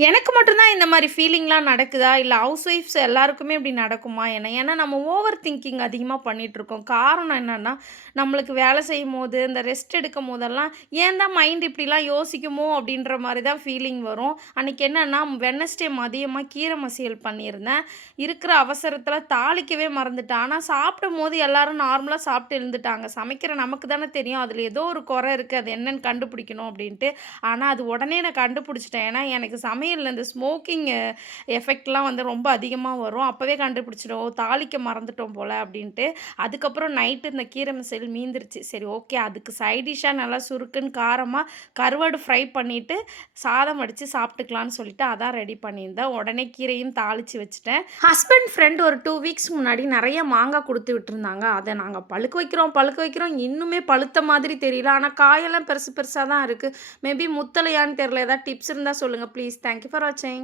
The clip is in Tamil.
எனக்கு மட்டும் தான் இந்த மாரி ஃபீலிங்லாம் நடக்குதா? இல்ல ஹவுஸ் ஒய்ஃப்ஸ் எல்லாருக்குமே இப்படி நடக்குமா என்ன? ஏன்னா நம்ம ஓவர் திங்கிங் அதிகமா பண்ணிட்டுருக்கோம். காரணம் என்னன்னா, நம்மளுக்கு வேலை செய்யும்போது, இந்த ரெஸ்ட் எடுக்கும்போதெல்லாம், "ஏன் தான் மைண்ட் இப்படிலாம் யோசிக்குமோ?" அப்படின்ற மாரி தான் ஃபீலிங் வரும். அன்னைக்கு என்னன்னா, வெட்னஸ்டே மதியமா கீரை மசியல் பண்ணியிருந்தேன். இருக்கிற அவசரத்தில தாளிக்கவே மறந்துட்டேன். ஆனா சாப்பிடும்போது எல்லாரும் நார்மலா சாப்பிட்டு எழுந்துட்டாங்க. சமைக்கிற நமக்கு தானே தெரியும், அதில ஏதோ ஒரு குறை இருக்கு. அது என்னன்னு கண்டுபிடிக்கணும் அப்படின்ட்டு. ஆனா அது உடனே நான் கண்டுபிடிச்சுட்டேன். ஏன்னா எனக்கு சமையல்ல இந்த ஸ்மோக்கிங் எஃபெக்ட்லாம் வந்து ரொம்ப அதிகமா வரும். அப்பவே கண்டுபிடிச்சுட்டோம். "ஓ! தாளிக்க மறந்துட்டோம் போல" அப்படின்ட்டு. அதுக்கப்புறம் நைட்டு இந்த கீரை மசால் மீந்துருச்சு. சரி ஓகே அதுக்கு சைட் டிஷ்ஷா நல்லா சுருக்குன்னு காரமா கருவாடு ஃப்ரை பண்ணிட்டு, சாதம் வடிச்சு சாப்பிட்டுக்கலான்னு சொல்லிட்டு அதான் ரெடி பண்ணியிருந்தேன். உடனே கீரையும் தாளிச்சு வச்சுட்டேன். ஹஸ்பண்ட் ஃப்ரெண்ட் ஒரு 2 வீக்ஸ் முன்னாடி நெறைய மாங்கா குடுத்து விட்டுருந்தாங்க. அத நாங்க பழுக்க வைக்கிறோம், பழுக்க வைக்கிறோம். இன்னுமே பழுத்த மாதிரி தெரியல. ஆனா காயெல்லாம் பெருசு பெருசா தான் இருக்கு. மேபி முத்தலையான்னு தெரியல. ஏதாவது டிப்ஸ் இருந்தா சொல்லுங்க ப்ளீஸ். தேங்க் யூ ஃபார் வாட்சிங்.